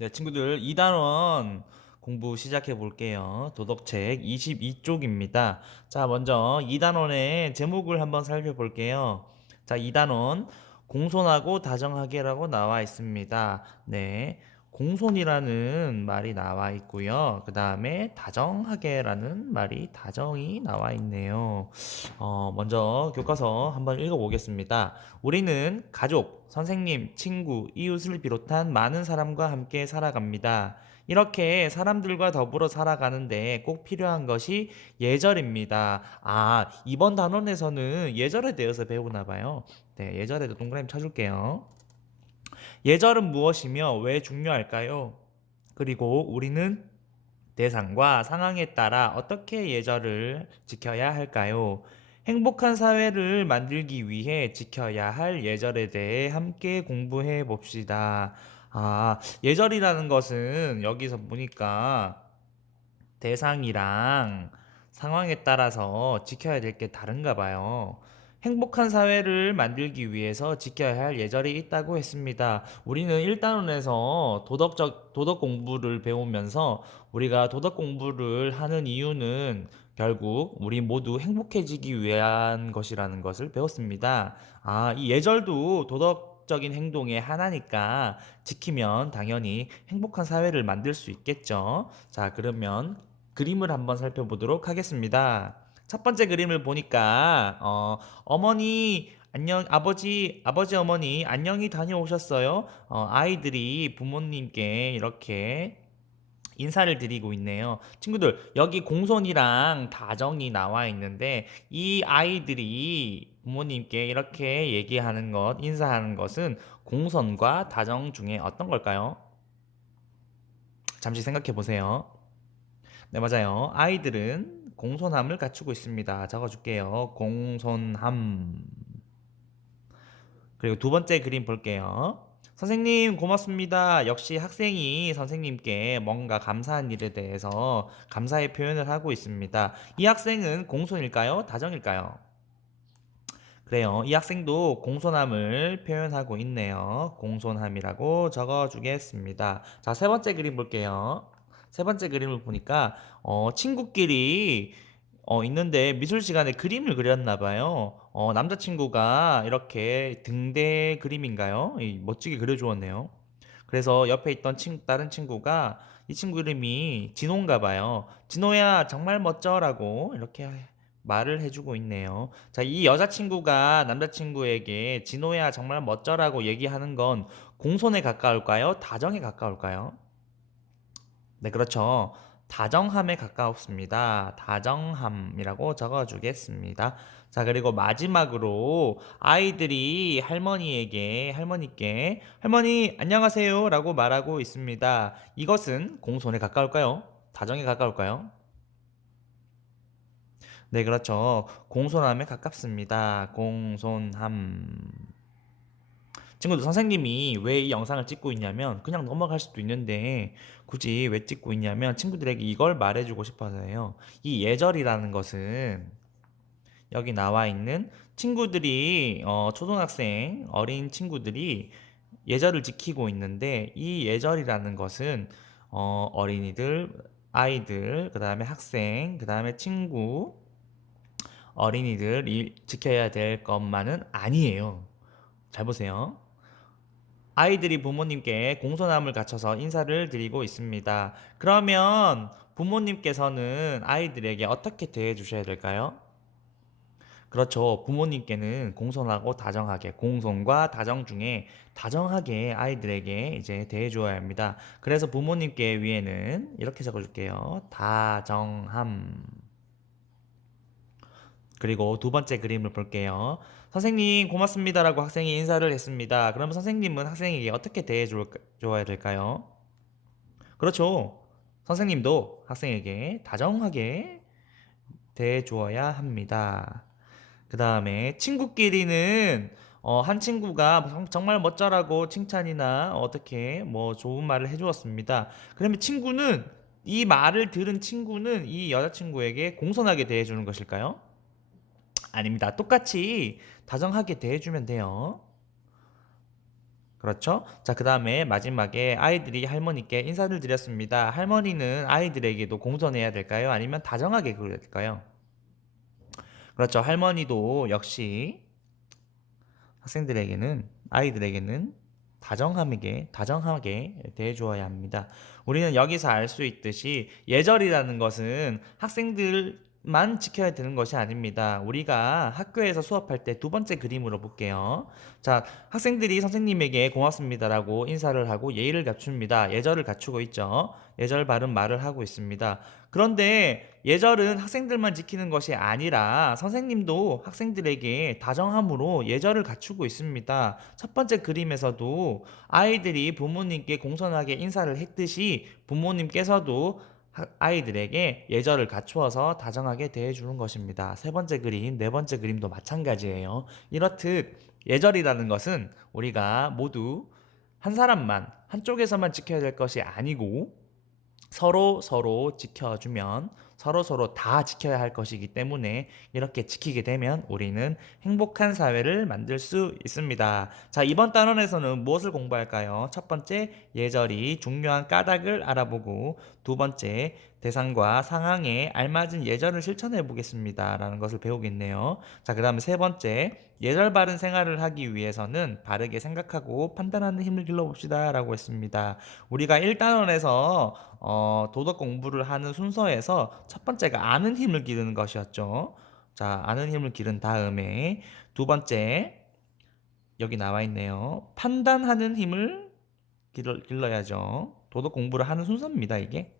네, 친구들 2단원 공부 시작해 볼게요. 도덕책 22쪽입니다. 자, 먼저 2단원의 제목을 한번 살펴볼게요. 자, 2단원 공손하고 다정하게라고 나와 있습니다. 네. 공손이라는 말이 나와 있고요. 그 다음에 다정하게라는 말이 다정이 나와 있네요. 어, 먼저 교과서 한번 읽어보겠습니다. 우리는 가족, 선생님, 친구, 이웃을 비롯한 많은 사람과 함께 살아갑니다. 이렇게 사람들과 더불어 살아가는데 꼭 필요한 것이 예절입니다. 아, 이번 단원에서는 예절에 대해서 배우나 봐요. 네, 예절에도 동그라미 쳐줄게요. 예절은 무엇이며 왜 중요할까요? 그리고 우리는 대상과 상황에 따라 어떻게 예절을 지켜야 할까요? 행복한 사회를 만들기 위해 지켜야 할 예절에 대해 함께 공부해 봅시다. 아, 예절이라는 것은 여기서 보니까 대상이랑 상황에 따라서 지켜야 될 게 다른가 봐요. 행복한 사회를 만들기 위해서 지켜야 할 예절이 있다고 했습니다. 우리는 1단원에서 도덕적, 도덕 공부를 배우면서 우리가 도덕 공부를 하는 이유는 결국 우리 모두 행복해지기 위한 것이라는 것을 배웠습니다. 아, 이 예절도 도덕 적인 행동의 하나니까 지키면 당연히 행복한 사회를 만들 수 있겠죠. 자, 그러면 그림을 한번 살펴보도록 하겠습니다. 첫 번째 그림을 보니까 어, 어머니 안녕 아버지 아버지 어머니 안녕히 다녀오셨어요. 어, 아이들이 부모님께 이렇게 인사를 드리고 있네요. 친구들 여기 공손이랑 다정이 나와 있는데 이 아이들이 부모님께 이렇게 얘기하는 것 인사하는 것은 공손과 다정 중에 어떤 걸까요? 잠시 생각해 보세요. 네, 맞아요. 아이들은 공손함을 갖추고 있습니다. 적어줄게요. 공손함. 그리고 두 번째 그림 볼게요. 선생님, 고맙습니다. 역시 학생이 선생님께 뭔가 감사한 일에 대해서 감사의 표현을 하고 있습니다. 이 학생은 공손일까요? 다정일까요? 그래요. 이 학생도 공손함을 표현하고 있네요. 공손함이라고 적어주겠습니다. 자, 세 번째 그림 볼게요. 세 번째 그림을 보니까 어, 친구끼리 어, 있는데 미술 시간에 그림을 그렸나 봐요. 어, 남자친구가 이렇게 등대 그림인가요? 이, 멋지게 그려주었네요. 그래서 옆에 있던 친, 다른 친구가 이 친구 이름이 진호인가 봐요. 진호야, 정말 멋져라고 이렇게 말을 해주고 있네요. 자, 이 여자친구가 남자친구에게 진호야, 정말 멋져라고 얘기하는 건 공손에 가까울까요? 다정에 가까울까요? 네, 그렇죠. 다정함에 가까웠습니다. 다정함이라고 적어주겠습니다. 자, 그리고 마지막으로 아이들이 할머니에게, 할머니께, 할머니, 안녕하세요. 라고 말하고 있습니다. 이것은 공손에 가까울까요? 다정에 가까울까요? 네, 그렇죠. 공손함에 가깝습니다. 공손함. 친구들 선생님이 왜 이 영상을 찍고 있냐면 그냥 넘어갈 수도 있는데 굳이 왜 찍고 있냐면 친구들에게 이걸 말해주고 싶어서예요. 이 예절이라는 것은 여기 나와 있는 친구들이 어, 초등학생 어린 친구들이 예절을 지키고 있는데 이 예절이라는 것은 어, 어린이들 아이들 그 다음에 학생 그 다음에 친구 어린이들이 지켜야 될 것만은 아니에요. 잘 보세요. 아이들이 부모님께 공손함을 갖춰서 인사를 드리고 있습니다. 그러면 부모님께서는 아이들에게 어떻게 대해 주셔야 될까요? 그렇죠. 부모님께는 공손하고 다정하게, 공손과 다정 중에 다정하게 아이들에게 이제 대해 주어야 합니다. 그래서 부모님께 위에는 이렇게 적어 줄게요. 다정함. 그리고 두 번째 그림을 볼게요. 선생님 고맙습니다라고 학생이 인사를 했습니다. 그러면 선생님은 학생에게 어떻게 대해 줘야 될까요? 그렇죠. 선생님도 학생에게 다정하게 대해 주어야 합니다. 그 다음에 친구끼리는 어, 한 친구가 정말 멋져라고 칭찬이나 어떻게 뭐 좋은 말을 해주었습니다. 그러면 친구는 이 말을 들은 친구는 이 여자친구에게 공손하게 대해주는 것일까요? 아닙니다. 똑같이 다정하게 대해주면 돼요. 그렇죠? 자, 그 다음에 마지막에 아이들이 할머니께 인사를 드렸습니다. 할머니는 아이들에게도 공손해야 될까요? 아니면 다정하게 그려야 될까요? 그렇죠. 할머니도 역시 학생들에게는, 아이들에게는 다정함에게, 다정하게 대해주어야 합니다. 우리는 여기서 알 수 있듯이 예절이라는 것은 학생들 만 지켜야 되는 것이 아닙니다. 우리가 학교에서 수업할 때 두 번째 그림으로 볼게요. 자, 학생들이 선생님에게 고맙습니다라고 인사를 하고 예의를 갖춥니다. 예절을 갖추고 있죠. 예절 바른 말을 하고 있습니다. 그런데 예절은 학생들만 지키는 것이 아니라 선생님도 학생들에게 다정함으로 예절을 갖추고 있습니다. 첫 번째 그림에서도 아이들이 부모님께 공손하게 인사를 했듯이 부모님께서도 하- 아이들에게 예절을 갖추어서 다정하게 대해주는 것입니다. 세 번째 그림, 네 번째 그림도 마찬가지예요. 이렇듯 예절이라는 것은 우리가 모두 한 사람만, 한쪽에서만 지켜야 될 것이 아니고 서로 서로 지켜주면 서로 서로 다 지켜야 할 것이기 때문에 이렇게 지키게 되면 우리는 행복한 사회를 만들 수 있습니다. 자, 이번 단원에서는 무엇을 공부할까요? 첫 번째, 예절이 중요한 까닭을 알아보고 두 번째, 대상과 상황에 알맞은 예절을 실천해 보겠습니다. 라는 것을 배우겠네요. 자, 그 다음에 세 번째, 예절 바른 생활을 하기 위해서는 바르게 생각하고 판단하는 힘을 길러봅시다. 라고 했습니다. 우리가 1단원에서 어, 도덕 공부를 하는 순서에서 첫 번째가 아는 힘을 기르는 것이었죠. 자, 아는 힘을 기른 다음에 두 번째, 여기 나와 있네요. 판단하는 힘을 길러, 길러 야죠. 도덕 공부를 하는 순서입니다, 이게.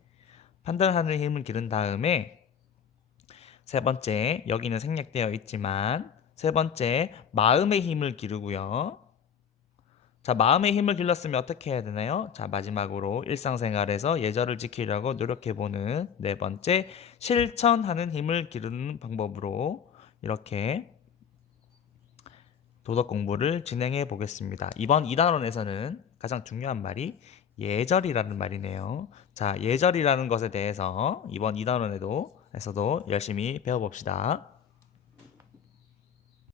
판단하는 힘을 기른 다음에 세 번째, 여기는 생략되어 있지만 세 번째, 마음의 힘을 기르고요. 자, 마음의 힘을 길렀으면 어떻게 해야 되나요? 자, 마지막으로 일상생활에서 예절을 지키려고 노력해보는 네 번째, 실천하는 힘을 기르는 방법으로 이렇게 도덕 공부를 진행해 보겠습니다. 이번 2단원에서는 가장 중요한 말이 예절이라는 말이네요. 자, 예절이라는 것에 대해서 이번 2단원에도 에서도 열심히 배워봅시다.